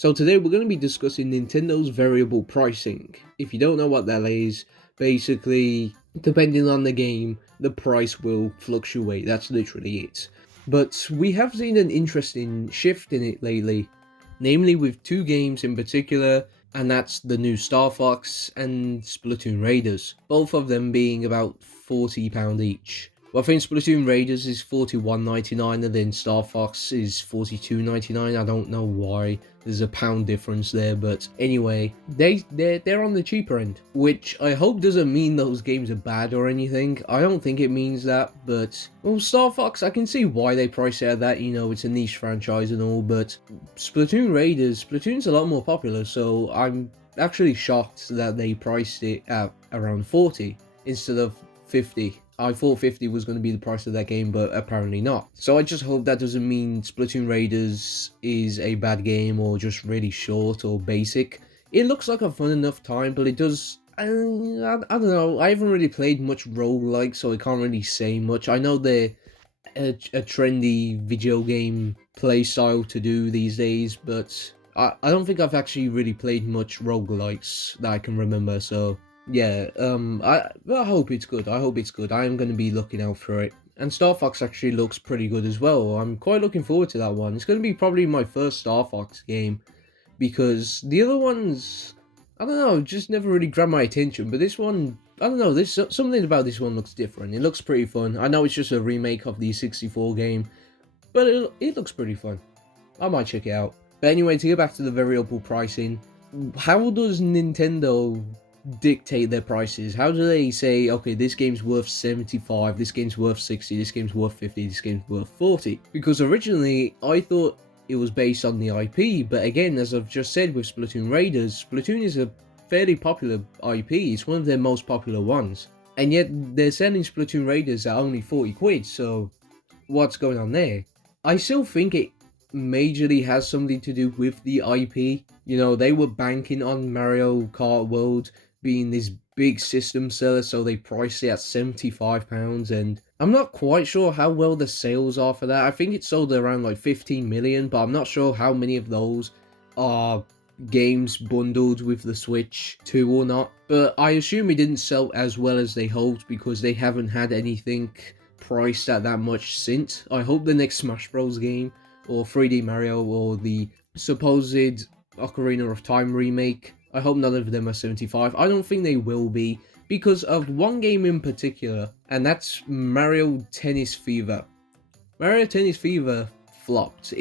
So today we're going to be discussing Nintendo's variable pricing. If you don't know what that is, basically, depending on the game, the price will fluctuate. That's literally it. But we have seen an interesting shift in it lately, namely with two games in particular, and that's the new Star Fox and Splatoon Raiders, both of them being about £40 each. Well, I think Splatoon Raiders is $41.99 and then Star Fox is $42.99. I don't know why. There's a pound difference there, but anyway, they're on the cheaper end, which I hope doesn't mean those games are bad or anything. I don't think it means that, but well, Star Fox, I can see why they price it at that. You know, it's a niche franchise and all, but Splatoon's a lot more popular, so I'm actually shocked that they priced it at around 40 instead of 50. I thought 50 was going to be the price of that game, but apparently not. So I just hope that doesn't mean Splatoon Raiders is a bad game or just really short or basic. It looks like a fun enough time, but it does... I don't know, I haven't really played much roguelike, so I can't really say much. I know they're a trendy video game play style to do these days, but I don't think I've actually really played much roguelikes that I can remember, so... yeah, I hope it's good. I hope it's good. I am going to be looking out for it. And Star Fox actually looks pretty good as well. I'm quite looking forward to that one. It's going to be probably my first Star Fox game, because the other ones, I don't know, just never really grabbed my attention. But this one, I don't know, there's something about this one looks different. It looks pretty fun. I know it's just a remake of the 64 game, but it looks pretty fun. I might check it out. But anyway, to get back to the variable pricing, how does Nintendo dictate their prices? How do they say, okay, this game's worth 75, this game's worth 60, this game's worth 50, this game's worth 40? Because originally I thought it was based on the IP, but again, as I've just said with Splatoon Raiders, Splatoon is a fairly popular IP. It's one of their most popular ones, and yet they're selling Splatoon Raiders at only 40 quid, so what's going on there? I still think it majorly has something to do with the IP. You know, they were banking on Mario Kart World being this big system seller, so they priced it at £75, and I'm not quite sure how well the sales are for that. I think it sold around like 15 million, but I'm not sure how many of those are games bundled with the Switch 2 or not. But I assume it didn't sell as well as they hoped, because they haven't had anything priced at that much since. I hope the next Smash Bros game, or 3D Mario, or the supposed Ocarina of Time remake, I hope none of them are 75. I don't think they will be, because of one game in particular, and that's Mario Tennis Fever. Mario Tennis Fever flopped.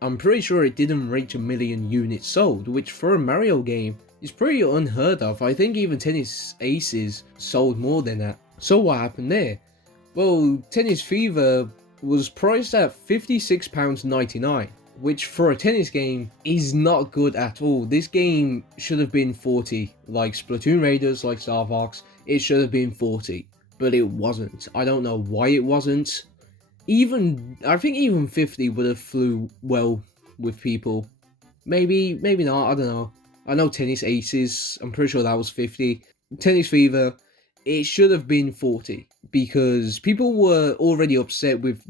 I'm pretty sure it didn't reach 1 million units sold, which for a Mario game is pretty unheard of. I think even Tennis Aces sold more than that. So what happened there? Well, Tennis Fever was priced at £56.99. which for a tennis game is not good at all. This game should have been 40, like Splatoon Raiders, like Star Fox. It should have been 40, but it wasn't. I don't know why it wasn't. I think even 50 would have flew well with people. Maybe not, I don't know. I know Tennis Aces, I'm pretty sure that was 50. Tennis Fever, it should have been 40, because people were already upset with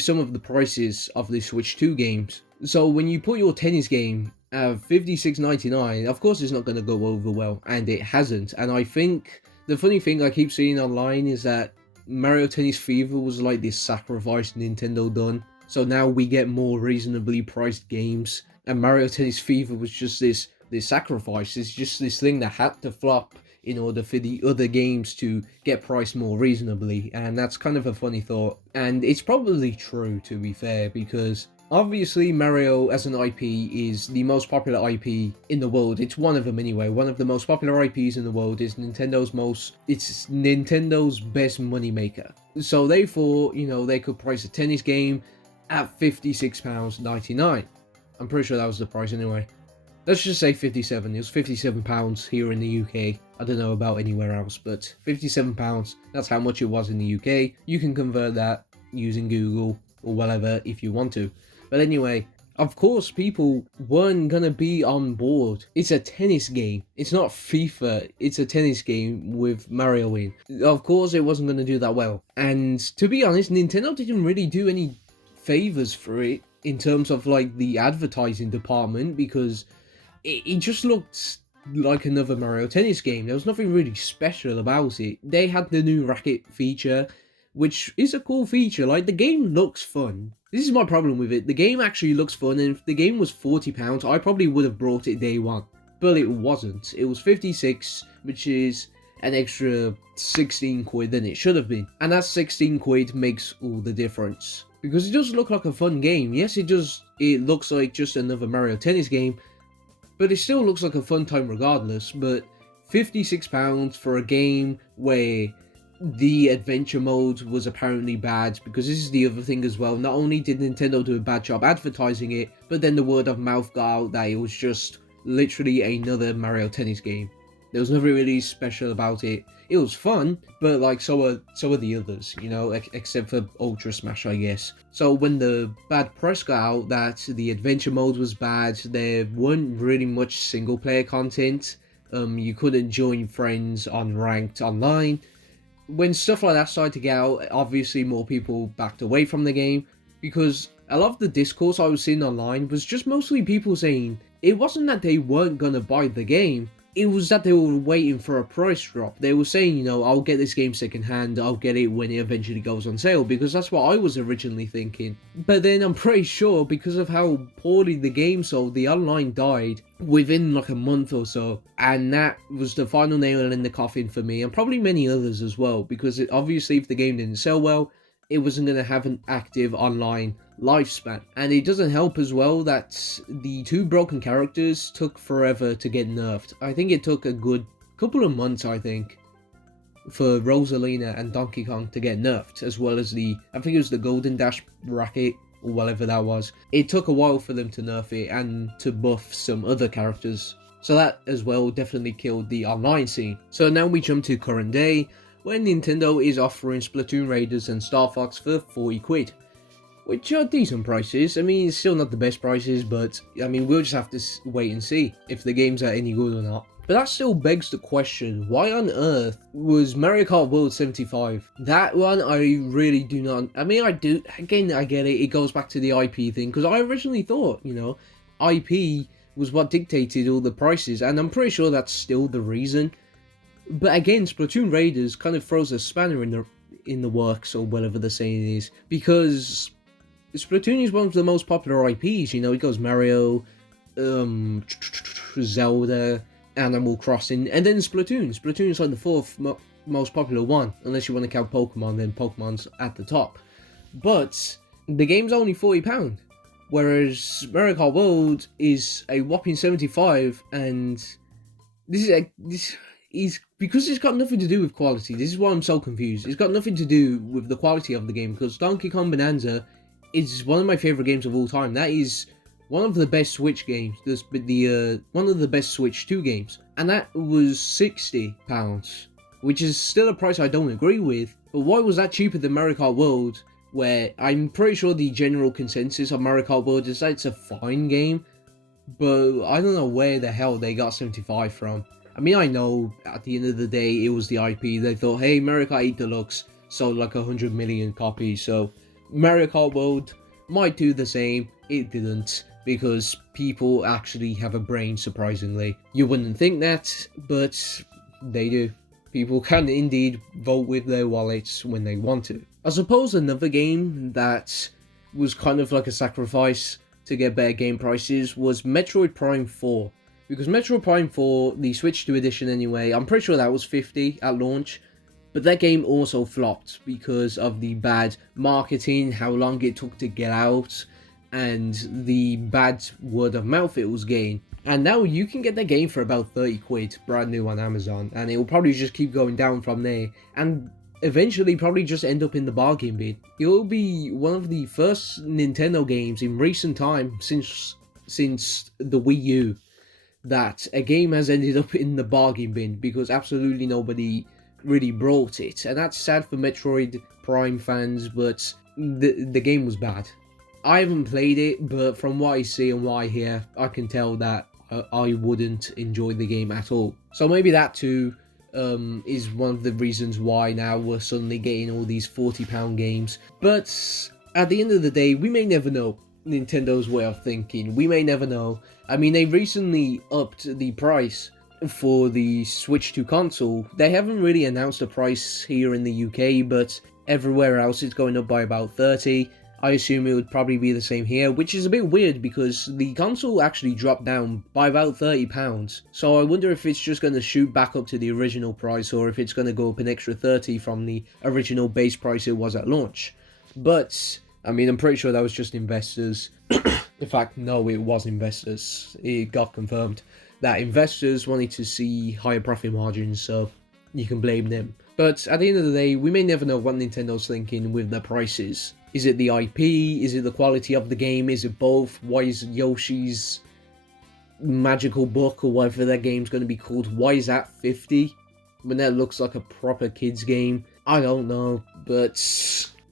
some of the prices of the Switch 2 games. So when you put your tennis game at $56.99, of course it's not going to go over well, and it hasn't. And I think the funny thing I keep seeing online is that Mario Tennis Fever was like this sacrifice Nintendo done. So now we get more reasonably priced games, and Mario Tennis Fever was just this sacrifice. It's just this thing that had to flop in order for the other games to get priced more reasonably, and that's kind of a funny thought. And it's probably true, to be fair, because obviously Mario as an IP is the most popular IP in the world. It's one of them anyway. One of the most popular IPs in the world is Nintendo's best moneymaker. So therefore, you know, they could price a tennis game at £56.99. I'm pretty sure that was the price anyway. Let's just say 57. It was £57 here in the UK. I don't know about anywhere else, but £57, that's how much it was in the UK. You can convert that using Google or whatever if you want to. But anyway, of course people weren't gonna be on board. It's a tennis game. It's not FIFA. It's a tennis game with Mario in. Of course it wasn't gonna do that well. And to be honest, Nintendo didn't really do any favors for it. in terms of like the advertising department, because it just looked like another Mario Tennis game. There was nothing really special about it. They had the new racket feature, which is a cool feature. Like, the game looks fun. This is my problem with it. The game actually looks fun, and if the game was £40, I probably would have brought it day one. But it wasn't. It was 56, which is an extra 16 quid than it should have been. And that 16 quid makes all the difference. Because it does look like a fun game. Yes, it does. It looks like just another Mario Tennis game, but it still looks like a fun time regardless. But £56 for a game where the adventure mode was apparently bad, because this is the other thing as well. Not only did Nintendo do a bad job advertising it, but then the word of mouth got out that it was just literally another Mario Tennis game. There was nothing really special about it. It was fun, but like so are the others, you know, except for Ultra Smash, I guess. So when the bad press got out that the adventure mode was bad, there weren't really much single player content. You couldn't join friends on ranked online. When stuff like that started to get out, obviously more people backed away from the game, because a lot of the discourse I was seeing online was just mostly people saying it wasn't that they weren't gonna buy the game, it was that they were waiting for a price drop. They were saying, you know, I'll get this game secondhand, I'll get it when it eventually goes on sale, because that's what I was originally thinking. But then I'm pretty sure, because of how poorly the game sold, the online died within like a month or so, and that was the final nail in the coffin for me, and probably many others as well, because obviously if the game didn't sell well, it wasn't going to have an active online lifespan. And it doesn't help as well that the two broken characters took forever to get nerfed. I think it took a good couple of months, I think, for Rosalina and Donkey Kong to get nerfed, as well as I think it was the Golden Dash racket, or whatever that was. It took a while for them to nerf it and to buff some other characters. So that as well definitely killed the online scene. So now we jump to current day, where Nintendo is offering Splatoon Raiders and Star Fox for 40 quid. Which are decent prices. I mean, it's still not the best prices, but I mean, we'll just have to wait and see if the games are any good or not. But that still begs the question, why on earth was Mario Kart World 75? That one I really do not... I mean, I do... Again, I get it. It goes back to the IP thing, because I originally thought, you know, IP was what dictated all the prices, and I'm pretty sure that's still the reason. But again, Splatoon Raiders kind of throws a spanner in the works, or whatever the saying is, because Splatoon is one of the most popular IPs. You know, it goes Mario, Zelda, Animal Crossing, and then Splatoon. Splatoon is like the fourth most popular one, unless you want to count Pokemon, then Pokemon's at the top. But the game's only £40, whereas Mario Kart World is a whopping 75, and this is because it's got nothing to do with quality. This is why I'm so confused. It's got nothing to do with the quality of the game, because Donkey Kong Bonanza is one of my favorite games of all time. That is one of the best Switch games. One of the best Switch 2 games, and that was £60, which is still a price I don't agree with. But why was that cheaper than Mario Kart World, where I'm pretty sure the general consensus of Mario Kart World is that it's a fine game, but I don't know where the hell they got 75 from. I mean, I know at the end of the day it was the IP. They thought, hey, Mario Kart 8 Deluxe sold like 100 million copies, so Mario Kart World might do the same. It didn't, because people actually have a brain, surprisingly. You wouldn't think that, but they do. People can indeed vote with their wallets when they want to. I suppose another game that was kind of like a sacrifice to get better game prices was Metroid Prime 4. Because Metroid Prime 4, the Switch 2 edition anyway, I'm pretty sure that was 50 at launch. But that game also flopped because of the bad marketing, how long it took to get out, and the bad word of mouth it was getting. And now you can get the game for about 30 quid, brand new on Amazon, and it will probably just keep going down from there, and eventually probably just end up in the bargain bin. It will be one of the first Nintendo games in recent time, since the Wii U, that a game has ended up in the bargain bin, because absolutely nobody really brought it. And that's sad for Metroid Prime fans, but the game was bad. I haven't played it, but from what I see and what I hear, I can tell that I wouldn't enjoy the game at all. So maybe that too is one of the reasons why now we're suddenly getting all these £40 games. But at the end of the day, we may never know. Nintendo's way of thinking. We may never know. I mean, they recently upped the price for the Switch 2 console. They haven't really announced a price here in the UK, but everywhere else it's going up by about 30. I assume it would probably be the same here, which is a bit weird because the console actually dropped down by about £30. So I wonder if it's just going to shoot back up to the original price or if it's going to go up an extra 30 from the original base price it was at launch. But, I mean, I'm pretty sure that was just investors. In fact, no, it was investors. It got confirmed that investors wanted to see higher profit margins, so you can blame them. But at the end of the day, we may never know what Nintendo's thinking with their prices. Is it the IP? Is it the quality of the game? Is it both? Why is Yoshi's Magical Book, or whatever that game's going to be called, why is that 50? When that looks like a proper kids game? I don't know, but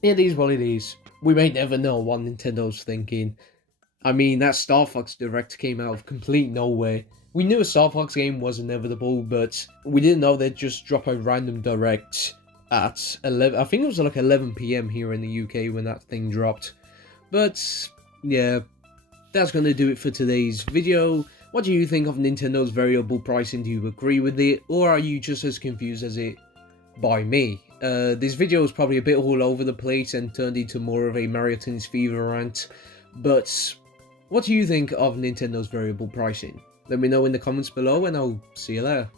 it is what it is. We may never know what Nintendo's thinking. I mean, that Star Fox Direct came out of complete nowhere. We knew a Star Fox game was inevitable, but we didn't know they'd just drop a random Direct at 11. I think it was like 11 PM here in the UK when that thing dropped. But yeah, that's going to do it for today's video. What do you think of Nintendo's variable pricing? Do you agree with it, or are you just as confused as it by me? This video was probably a bit all over the place and turned into more of a Mario Tennis Fever rant, but what do you think of Nintendo's variable pricing? Let me know in the comments below and I'll see you there.